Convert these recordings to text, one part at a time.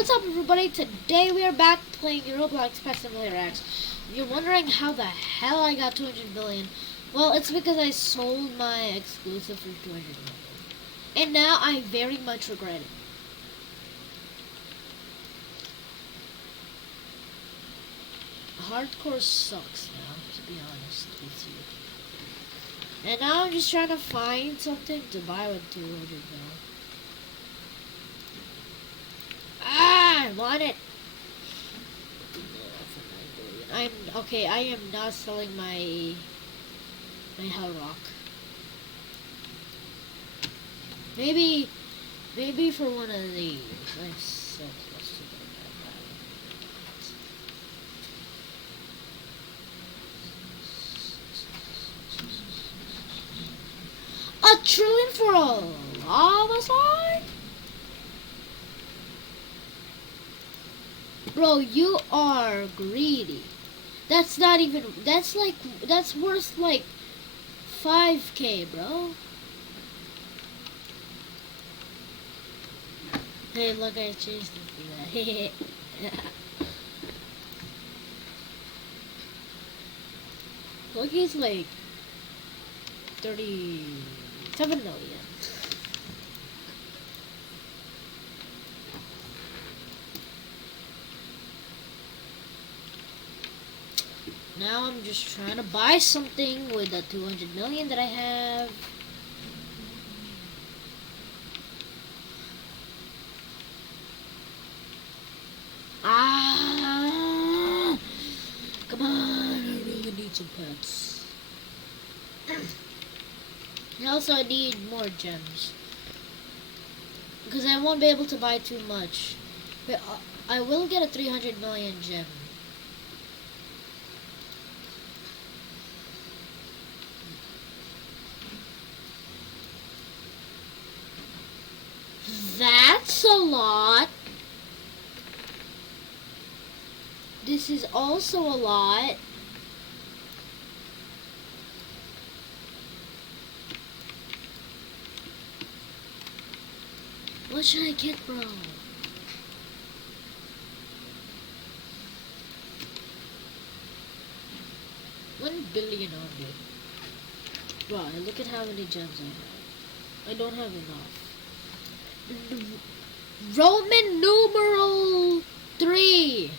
What's up, everybody? Today we are back playing Roblox Pet Simulator X. You're wondering how the hell I got 200 million. Well, it's because I sold my exclusive for 200 million. And now I very much regret it. Hardcore sucks now, to be honest with you. And now I'm just trying to find something to buy with 200 million. I want it. I'm okay. I am not selling my Hell Rock. Maybe for one of these. I'm so close to getting that. $1 trillion for a lava slide? Bro, you are greedy. That's not even, that's worth like 5K, bro. Hey, look, I changed it for that. Look, he's like 37 million. Now I'm just trying to buy something with the 200 million that I have. Come on, I really need some pets. And also I need more gems. Because I won't be able to buy too much. But I will get a 300 million gem. That's a lot. This is also a lot. What should I get, bro? $1 billion on it. Wow, look at how many gems I have. I don't have enough. Roman numeral 3.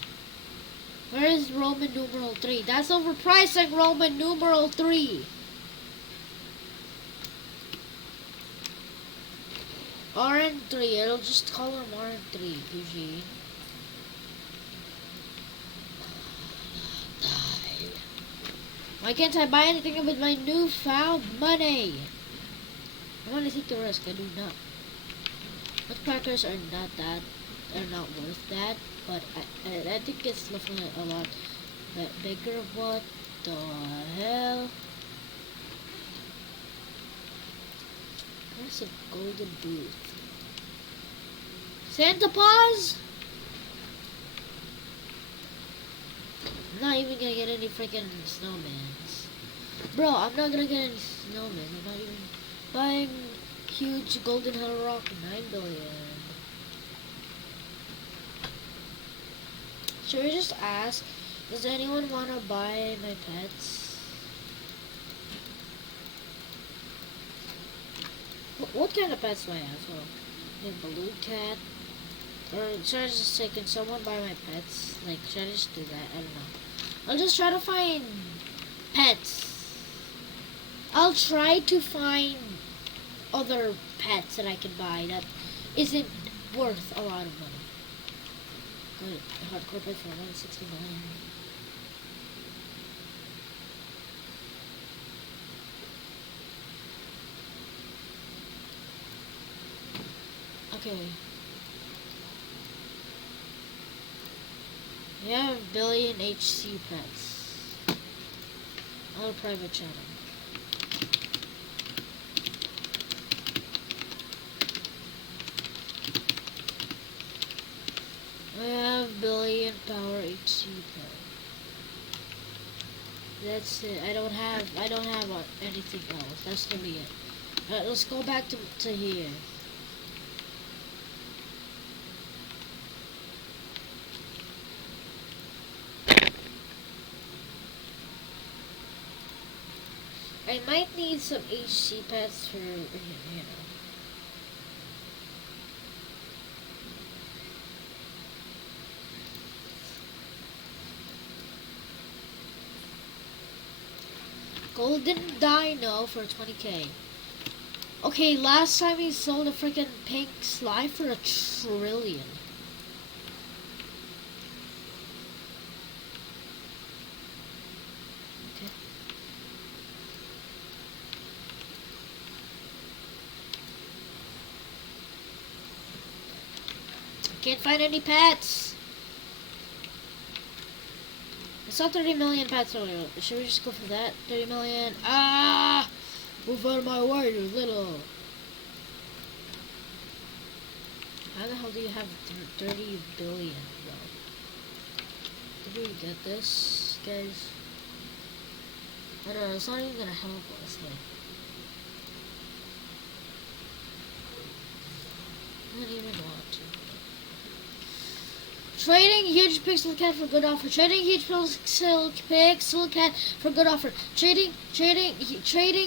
Where is Roman numeral 3? That's overpricing Roman numeral 3. RN3. It'll just call him RN3. PG. Why can't I buy anything with my newfound money? I want to take the risk. I do not. Nutcrackers are not worth that, but I think it's definitely a lot bigger. What the hell? Where's a golden booth? Santa Paws? I'm not even gonna get any freaking snowmans. Bro, I'm not gonna get any snowmen. I'm not even buying huge golden Hell Rock 9 billion. Should we just ask, does anyone want to buy my pets? What kind of pets do I have? So, a balloon cat? Or should I just say, can someone buy my pets? Like, should I just do that? I don't know. I'll just try to find pets. I'll try to find other pets that I can buy that isn't worth a lot of money. Good. Hardcore pet for 160 million. Okay. We have a billion HC pets. On a private channel. I have billion power HC pet. That's it. I don't have anything else. That's gonna be it. Alright, let's go back to here. I might need some HC pets for, you know. Golden Dino for 20k. Okay, last time he sold a freaking pink slime for $1 trillion. Okay. I can't find any pets. I saw 30 million pets earlier. Should we just go for that? 30 million. Ah! Move out of my way, you little. How the hell do you have 30 billion, though? Did we get this, guys? I don't know, it's not even gonna help us, like. I don't even want to. Trading huge pixel cat for good offer. Trading huge pixel cat for good offer. Trading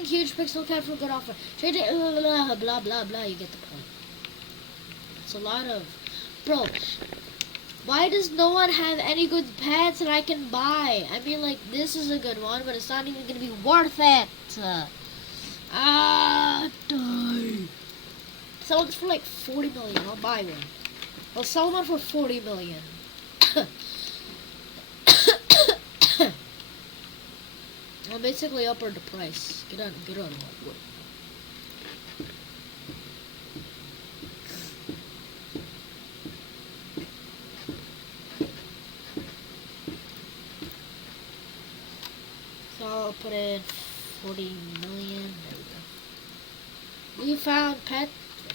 huge pixel cat for good offer. Trading blah blah blah blah. You get the point. It's a lot of, bro. Why does no one have any good pets that I can buy? I mean, like, this is a good one, but it's not even gonna be worth it. Die. Sell it for like 40 million. I'll buy one. I'll sell one for 40 million. I'll basically upper the price. Get on my way. So I'll put in 40 million. There we go. We found pet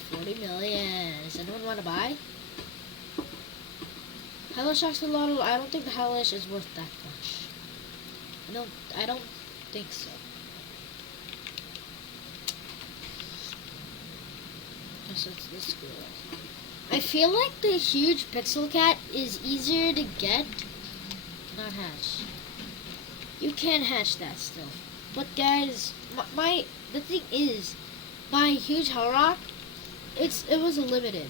for 40 million. Does anyone want to buy? Hellish Axolotl, I don't think the Hellish is worth that much. I don't think so. Let's go. I feel like the huge pixel cat is easier to get, not hatch. You can hatch that still. But guys, the thing is, my huge Hellrock, it was a limited.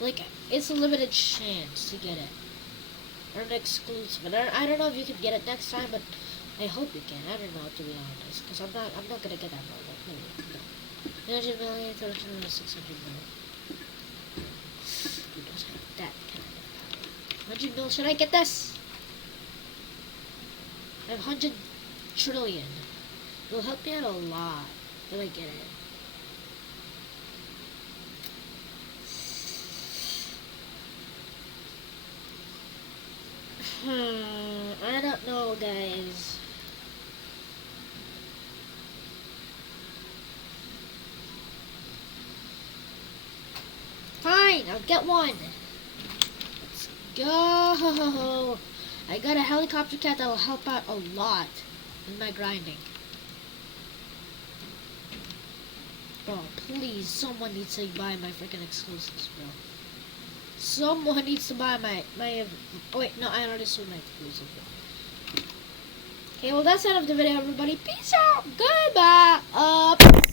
Like, it's a limited chance to get it. Or an exclusive. And I don't know if you can get it next time, but I hope you can. I don't know, to be honest. Because I'm not gonna get that one. No. 300 million, 300 million, 600 million. Who does have that kind of power? 100 million, should I get this? I have 100 trillion. It'll help me out a lot if I get it. I don't know, guys. Fine, I'll get one. Let's go. I got a helicopter cat that will help out a lot in my grinding. Bro, please, someone needs to buy my freaking exclusives, bro. Someone needs to buy my oh wait, no, I already sold my exclusive. Okay, well that's the end of the video, everybody. Peace out. Goodbye.